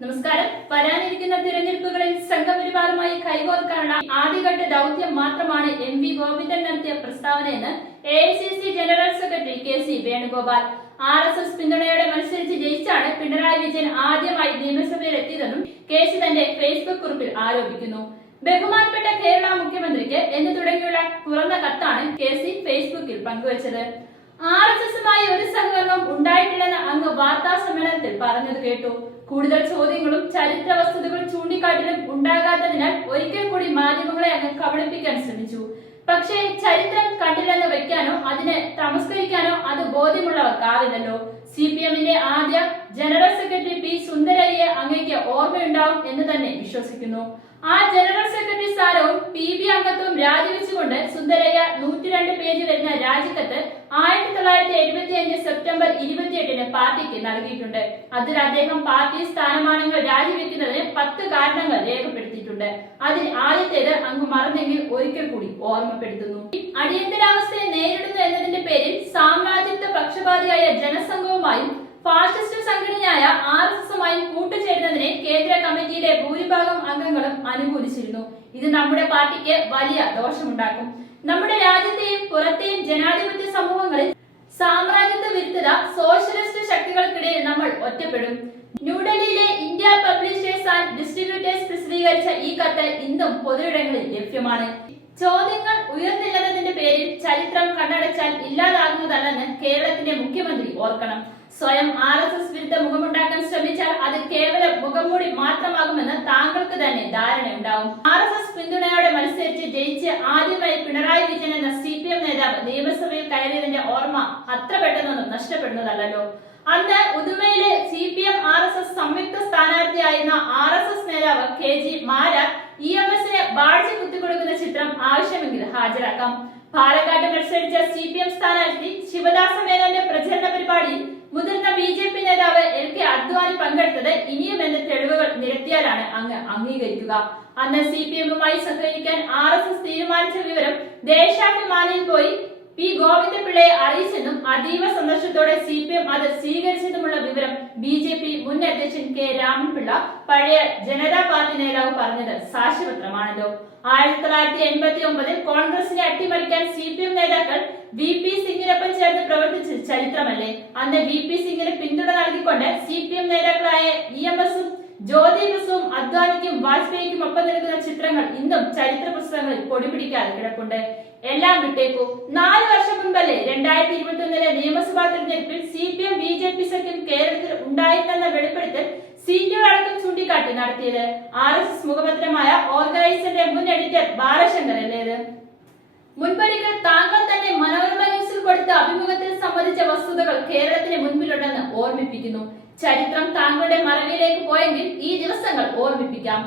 നമസ്കാരം. വരാനിരിക്കുന്ന തിരഞ്ഞെടുപ്പുകളിൽ സംഘപരിവാറുമായി കൈകോർക്കാനുള്ള ആദ്യഘട്ട ദൗത്യം മാത്രമാണ് MV ഗോവിന്ദൻ നടത്തിയ പ്രസ്താവനയെന്ന് AICC general secretary KC Venugopal. RSS പിന്തുണയോടെ മത്സരിച്ച് ജയിച്ചാണ് പിണറായി വിജയൻ ആദ്യമായി നിയമസഭയിൽ എത്തിയതെന്നും KC തന്റെ ഫേസ്ബുക്ക് കുറിപ്പിൽ ആരോപിക്കുന്നു. ബഹുമാനപ്പെട്ട കേരള മുഖ്യമന്ത്രിക്ക് എന്ന് തുടങ്ങിയുള്ള തുറന്ന കത്താണ് KC ഫേസ്ബുക്കിൽ പങ്കുവച്ചത്. RSSുമായി ഒരു സഹകരണവും ഉണ്ടായിട്ടില്ലെന്ന് അങ്ങ് വാർത്താ സമ്മേളനത്തിൽ പറഞ്ഞത് കേട്ടു. കൂടുതൽ ചോദ്യങ്ങളും ചരിത്ര വസ്തുതകൾ ചൂണ്ടിക്കാട്ടലും ഉണ്ടാകാത്തതിനാൽ ഒരിക്കൽ കൂടി മാധ്യമങ്ങളെ അങ്ങ് കബളിപ്പിക്കാൻ ശ്രമിച്ചു. പക്ഷേ ചരിത്രം കണ്ടില്ലെന്ന് വെക്കാനോ അതിനെ തമസ്കരിക്കാനോ അത് ബോധ്യമുള്ളവർക്കാവില്ലല്ലോ. CPMന്റെ ആദ്യ ജനറൽ സെക്രട്ടറി P. സുന്ദരയ്യയെ അങ്ങേക്ക് ഓർമ്മയുണ്ടാവും എന്ന് തന്നെ വിശ്വസിക്കുന്നു. ആ ജനറൽ സെക്രട്ടറി സ്ഥാനവും PB അംഗത്വവും രാജിവെച്ചുകൊണ്ട് സുന്ദരയ്യ 102 പേജ് വരുന്ന രാജിക്കത്ത് 1975 സെപ്റ്റംബർ 28 പാർട്ടിക്ക് നൽകിയിട്ടുണ്ട്. അതിൽ അദ്ദേഹം പാർട്ടി സ്ഥാനമാനങ്ങൾ രാജിവെക്കുന്നതിന് 10 കാരണങ്ങൾ രേഖപ്പെടുത്തിയിട്ടുണ്ട്. അതിൽ ആദ്യത്തേത് അങ്ങ് മറന്നെങ്കിൽ ഒരിക്കൽ കൂടി ഓർമ്മപ്പെടുത്തുന്നു. അടിയന്തരാവസ്ഥയെ നേരിടുന്നു എന്നതിന്റെ പേരിൽ സാമ്രാജ്യത്വ പക്ഷപാതിയായ ജനസംഘവുമായും ഫാഷിസ്റ്റ് സംഘടനയായ RSSുമായും കൂട്ടുചേരുന്നതിനെ കേന്ദ്ര കമ്മിറ്റിയിലെ ഭൂരിഭാഗം അംഗങ്ങളും അനുകൂലിച്ചിരുന്നു. ഇത് നമ്മുടെ പാർട്ടിക്ക് വലിയ ദോഷമുണ്ടാക്കും. നമ്മുടെ രാജ്യത്തെയും പുറത്തെയും ജനാധിപത്യ സമൂഹങ്ങളിൽ സാമ്രാജ്യത്വ വിരുദ്ധത സോഷ്യലിസ്റ്റ് ശക്തികൾക്കിടയിൽ നമ്മൾ ഒറ്റപ്പെടും. ന്യൂഡൽഹിയിലെ ഇന്ത്യ പബ്ലിഷേഴ്സ് ആൻഡ് ഡിസ്ട്രിബ്യൂട്ടേഴ്സ് പ്രസിദ്ധീകരിച്ച ഈ കത്ത് ഇന്നും പൊതുയിടങ്ങളിൽ ലഭ്യമാണ്. ചോദ്യങ്ങൾ ഉയർന്നില്ലെന്നതിന്റെ പേരിൽ ചരിത്രം കണ്ണടച്ചാൽ ഇല്ലാതാകുന്നതല്ലെന്ന് കേരളത്തിന്റെ മുഖ്യമന്ത്രി ഓർക്കണം. സ്വയം RSS വിരുദ്ധ മുഖമുണ്ടാക്കാൻ ശ്രമിച്ചാൽ അത് കേവലം മുഖംമൂടി മാത്രമാകുമെന്ന് താങ്കൾക്ക് തന്നെ ധാരണയുണ്ടാവും. RSS പിന്തുണയോടെ മത്സരിച്ച് ജയിച്ച് ആദ്യമായി പിണറായി വിജയൻ എന്ന CPM നേതാവ് നിയമസഭയിൽ കയറിയതിന്റെ ഓർമ്മ അത്ര പെട്ടെന്നൊന്നും നഷ്ടപ്പെടുന്നതല്ലോ. അന്ന് ഉദുമയിലെ CPM RSS സംയുക്ത സ്ഥാനാർത്ഥിയായിരുന്ന RSS നേതാവ് KG മാരാർ EMSന് ബാഡ്ജ് കുത്തിക്കൊടുക്കുന്ന ചിത്രം ആവശ്യമെങ്കിൽ ഹാജരാക്കാം. പാലക്കാട്ട് മത്സരിച്ച CPM സ്ഥാനാർത്ഥി ശിവദാസ മേനോന്റെ പ്രചരണ പരിപാടിയിൽ മുതിർന്ന BJP നേതാവ് LK അദ്വാനി പങ്കെടുത്തത് ഇനിയും എന്ന തെളിവുകൾ നിരത്തിയാലാണ് അങ്ങ് അംഗീകരിക്കുക. അന്ന് CPMുമായി സഹകരിക്കാൻ RSS തീരുമാനിച്ച വിവരം ദേശാഭിമാനിയിൽ പോയി P. ഗോവിന്ദപിള്ളയെ അറിയിച്ചെന്നും അതീവ സന്തോഷത്തോടെ CPM അത് സ്വീകരിച്ചതുമുള്ള വിവരം BJP മുൻ അധ്യക്ഷൻ K. രാമൻപിള്ള പഴയ ജനതാ പാർട്ടി നേതാവ് പറഞ്ഞത് സാക്ഷ്യപത്രമാണല്ലോ. 1989 കോൺഗ്രസിനെ അട്ടിമറിക്കാൻ CPM നേതാക്കൾ VP സിംഗിനൊപ്പം ചേർന്ന് പ്രവർത്തിച്ച ചരിത്രമല്ലേ. അന്ന് VP സിംഗിന് പിന്തുണ നൽകിക്കൊണ്ട് CPM നേതാക്കളായ EMSും ജ്യോതി ബസുവും അദ്വാനിക്കും വാജ്പേയിക്കും ഒപ്പം നിൽക്കുന്ന ചിത്രങ്ങൾ ഇന്നും ചരിത്ര പുസ്തകങ്ങളിൽ പൊടിപിടിക്കാതെ കിടപ്പുണ്ട്. എല്ലാം വിട്ടേക്കൂ. 4 വർഷം മുൻപല്ലേ 2021 നിയമസഭാ തെരഞ്ഞെടുപ്പിൽ CPM BJP സഖ്യം കേരളത്തിൽ ഉണ്ടായിരുന്നെന്ന വെളിപ്പെടുത്തൽ സീറ്റുകളടക്കം ചൂണ്ടിക്കാട്ടി നടത്തിയത്. RSS മുഖപത്രമായ ഓർഗനൈസറിന്റെ മുൻ എഡിറ്റർ ബാലശങ്കറല്ലേത്. മുൻപൊരിക്കൽ താങ്കൾ തന്നെ മനോരമ ന്യൂസിൽ കൊടുത്ത അഭിമുഖത്തിൽ സംബന്ധിച്ച വസ്തുതകൾ കേരളത്തിന് മുൻപിലുണ്ടെന്ന് ഓർമ്മിപ്പിക്കുന്നു. ചരിത്രം താങ്കളുടെ മറവിയിലേക്ക് പോയെങ്കിൽ ഈ ദിവസങ്ങൾ ഓർമ്മിപ്പിക്കാം.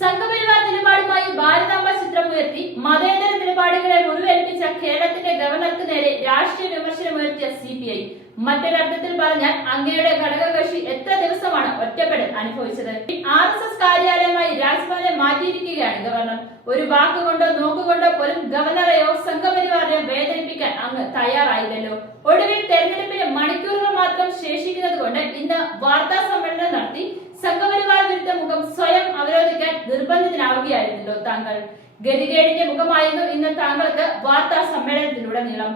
സംഘപരിവാർ നിലപാടുമായി ഭാരതാംബ ചിത്രം ഉയർത്തി മതേതര നിലപാടുകളെ മുറിവേൽപ്പിച്ച കേരളത്തിന്റെ ഗവർണർക്ക് നേരെ രാഷ്ട്രീയ വിമർശനമുയർത്തിയ CPI. മറ്റൊരർത്ഥത്തിൽ പറഞ്ഞാൽ അങ്ങയുടെ ഘടകകക്ഷി എത്ര ദിവസമാണ് ഒറ്റപ്പെടൽ അനുഭവിച്ചത്. RSS കാര്യാലയമായി രാജ്ഭവനെ മാറ്റിയിരിക്കുകയാണ് ഗവർണർ. ഒരു വാക്കുകൊണ്ടോ നോക്കുകൊണ്ടോ പോലും ഗവർണറെയോ സംഘപരിവാറിനെയോ വേദനിപ്പിക്കാൻ അങ്ങ് തയ്യാറായില്ലല്ലോ. ഒടുവിൽ തെരഞ്ഞെടുപ്പിന് മണിക്കൂറുകൾ മാത്രം ശേഷിക്കുന്നത് കൊണ്ട് ഇന്ന് വാർത്താ സമ്മേളനം നടത്തി സംഘപരിവാർ വിരുദ്ധ മുഖം സ്വയം അവരോധിക്കാൻ നിർബന്ധിതനാവുകയായിരുന്നല്ലോ താങ്കൾ. ഗതികേടിന്റെ മുഖമായിരുന്നു ഇന്ന് താങ്കൾക്ക് വാർത്താ സമ്മേളനത്തിലുടനീളം.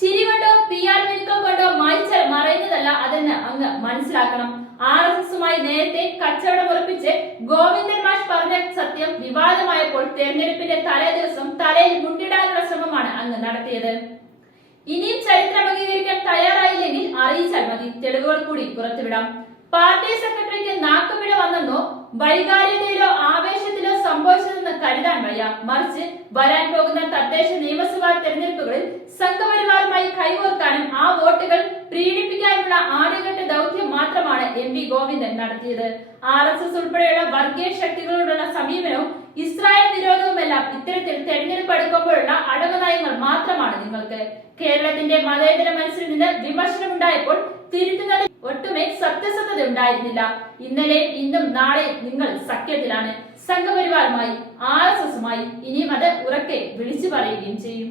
ചിരി കൊണ്ടോ PR മിനുക്കം കൊണ്ടോ മായ്ച്ചാൽ മറയുന്നതല്ല അതെന്ന് അങ്ങ് മനസ്സിലാക്കണം. RSSുമായി നേരത്തെ കച്ചവടം ഉറപ്പിച്ച് ഗോവിന്ദൻ മാഷ് പറഞ്ഞ സത്യം വിവാദമായപ്പോൾ തെരഞ്ഞെടുപ്പിന്റെ തലേ ദിവസം തലയിൽ മുണ്ടിടാനുള്ള ശ്രമമാണ് അങ്ങ് നടത്തിയത്. ഇനിയും ചരിത്രം അംഗീകരിക്കാൻ തയ്യാറായില്ലെങ്കിൽ അറിയിച്ചാൽ മതി. തെളിവുകൾ കൂടി പുറത്തുവിടാം. പാർട്ടി സെക്രട്ടറിക്ക് നാക്കുപിഴ വന്നെന്നോ വൈകാരികതയിലോ ആവേശത്തിലോ സംഭവിച്ചതെന്ന് കരുതാൻ വയ്യ. മറിച്ച് വരാൻ പോകുന്ന തദ്ദേശ നിയമസഭാ തെരഞ്ഞെടുപ്പുകളിൽ സംഘപരിവാറുമായി കൈകോർക്കാനും ആ വോട്ടുകൾ പ്രീണിപ്പിക്കാനുള്ള ആദ്യഘട്ട ദൗത്യം മാത്രമാണ് MV ഗോവിന്ദൻ നടത്തിയത്. RSS ഉൾപ്പെടെയുള്ള വർഗീയ ശക്തികളോടുള്ള സമീപനവും ഇസ്രായേൽ വിരോധവുമെല്ലാം ഇത്തരത്തിൽ തെരഞ്ഞെടുപ്പ് അടുക്കുമ്പോഴുള്ള അടവ് നയങ്ങൾ മാത്രമാണ് നിങ്ങൾക്ക്. കേരളത്തിന്റെ മതേതര മനസ്സിൽ നിന്ന് വിമർശനമുണ്ടായപ്പോൾ തിരുത്തുന്നതിൽ ഒട്ടുമേ സത്യസന്ധത ഉണ്ടായിരുന്നില്ല. ഇന്നലെ ഇന്നും നാളെ നിങ്ങൾ സഖ്യത്തിലാണ് സംഘപരിവാറുമായി RSSുമായി. ഇനിയും അത് ഉറക്കെ വിളിച്ചു പറയുകയും ചെയ്യും.